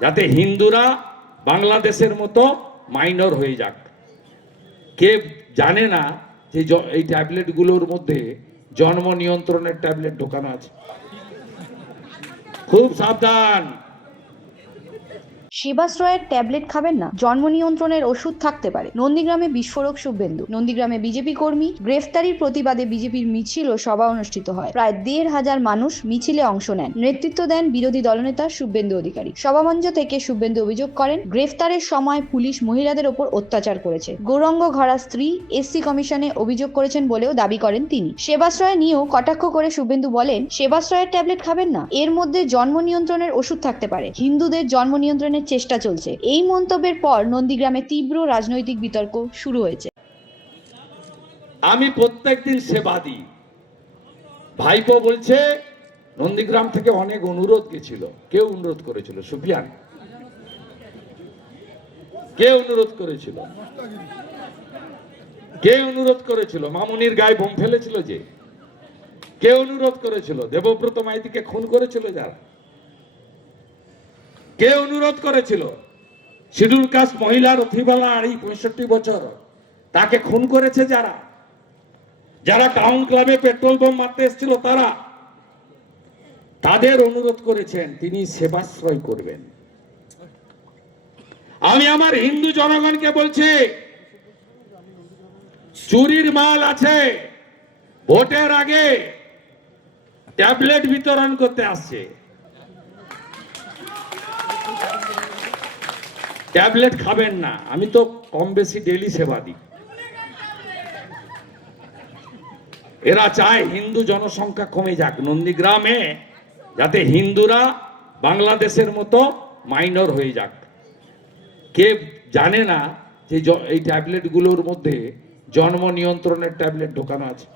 যাতে হিন্দুরা বাংলাদেশের মতো মাইনর হয়ে যাক। কে জানে না যে এই এই ট্যাবলেটগুলোর মধ্যে জন্ম নিয়ন্ত্রণের ট্যাবলেট ঢোকানো আছে। খুব সাবধান। শিবাশ্রয়ের ট্যাবলেট খাবেন না, জন্ম নিয়ন্ত্রণের ওষুধ থাকতে পারে। নন্দীগ্রামে বিস্ফোরক শুভেন্দু, নন্দীগ্রামে বিজেপি কর্মী, গ্রেফতারির প্রতিবাদে বিজেপির মিছিল ও সভা অনুষ্ঠিত হয়। প্রায় দেড় হাজার মানুষ মিছিলে অংশ নেন। নেতৃত্ব দেন বিরোধী দলনেতা শুভেন্দু অধিকারী। সভামঞ্চ থেকে শুভেন্দু অভিযোগ করেন, গ্রেফতারের সময় পুলিশ মহিলাদের ওপর অত্যাচার করেছে। গৌরঙ্গ ঘরা স্ত্রী, এসসি কমিশনে অভিযোগ করেছেন বলেও দাবি করেন তিনি। সেবাশ্রয় নিয়েও কটাক্ষ করে শুভেন্দু বলেন সেবাশ্রয়ের ট্যাবলেট খাবেন না। এর মধ্যে জন্ম নিয়ন্ত্রণের ওষুধ থাকতে পারে। হিন্দুদের জন্ম নিয়ন্ত্রণের চেষ্টা চলছে। এই মন্তব্যের পর নন্দীগ্রামে তীব্র রাজনৈতিক বিতর্ক শুরু হয়েছে। আমি প্রত্যেকদিন সেবা দিই। ভাইপো বলছে, নন্দীগ্রাম থেকে অনেক অনুরোধ গেছিল। কে অনুরোধ করেছিল, সুফিয়ান। কে অনুরোধ করেছিল? কে অনুরোধ করেছিল? মামুনির গায়ে বোম ফেলেছিল যে। কে অনুরোধ করেছিল? দেবব্রত মাইতিকে খুন করেছিল যারা। কে অনুরোধ করেছিল? শিডিউল কাস্ট মহিলার অথিবালা আড়াই পঁয়ষট্টি বছর। তাকে খুন করেছে যারা? যারা টাউন ক্লাবে পেট্রোল বোম মারতে এসেছিল তারা? তাদের অনুরোধ করেছেন, তিনি সেবাশ্রয় করবেন। আমি আমার হিন্দু জনগণকে বলছি, চুরির মাল আছে, ভোটের আগে ট্যাবলেট বিতরণ করতে আসছে। ট্যাবলেট খাবেন না। আমি তো কম বেশি ডেলি সেবা দিই। এরা চায় হিন্দু জনসংখ্যা কমে যাক। নন্দীগ্রামে যাতে হিন্দুরা বাংলাদেশের মতো মাইনর হয়ে যাক। কে জানে না যে এই ট্যাবলেটগুলোর মধ্যে জন্ম নিয়ন্ত্রণের ট্যাবলেট ঢোকানো আছে।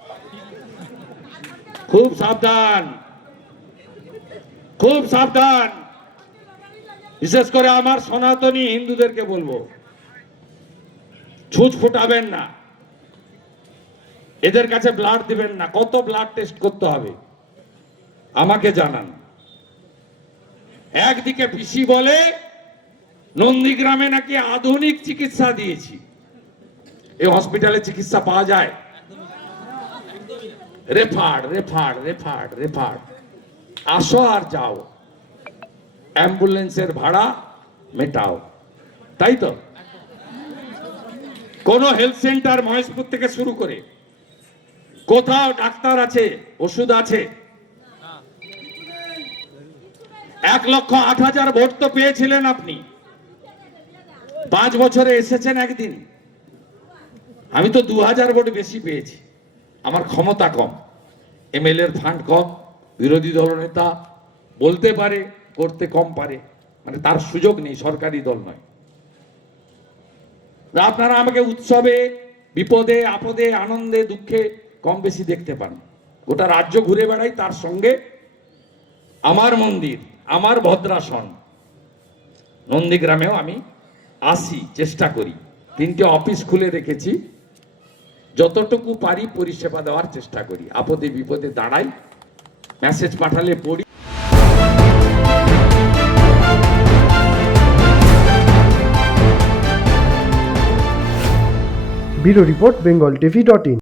খুব সাবধান। খুব সাবধান। বিশেষ করে আমার সনাতনী হিন্দুদেরকে বলব, ছুঁচ ফুটাবেন না। এদের কাছে ব্লাড দিবেন না, কত ব্লাড টেস্ট করতে হবে, আমাকে জানান। একদিকে পিসি বলে, নন্দীগ্রামে নাকি আধুনিক চিকিৎসা দিয়েছি। এই হসপিটালে চিকিৎসা পাওয়া যায়? রেফার্ড রেফার্ড রেফার্ড রেফার্ড আসো আর যাও। অ্যাম্বুলেন্সের ভাড়া মেটাও। তাই তো? কোন হেলথ সেন্টার মহেশপুর থেকে শুরু করে, কোথাও ডাক্তার আছে, ওষুধ আছে। এক লক্ষ আট হাজার ভোট তো পেয়েছিলেন আপনি। পাঁচ বছরে এসেছেন একদিন। আমি তো দু হাজার ভোট বেশি পেয়েছি। আমার ক্ষমতা কম। এমএলএর ফান্ড কম। বিরোধী দলনেতা বলতে পারে করতে কম পারে মানে তার সুযোগ নেই, সরকারি দল নয়। আপনারা আমাকে উৎসবে, বিপদে, আপদে, আনন্দে, দুঃখে কম বেশি দেখতে পান। গোটা রাজ্য ঘুরে বেড়াই, তার সঙ্গে আমার মন্দির, আমার ভদ্রাসন। নন্দীগ্রামেও আমি আসি, চেষ্টা করি। তিনটে অফিস খুলে রেখেছি। যতটুকু পারি পরিষেবা দেওয়ার চেষ্টা করি। আপদে, বিপদে দাঁড়াই মেসেজ পাঠালে পড়ি। Bureau report Bengal TV dot in.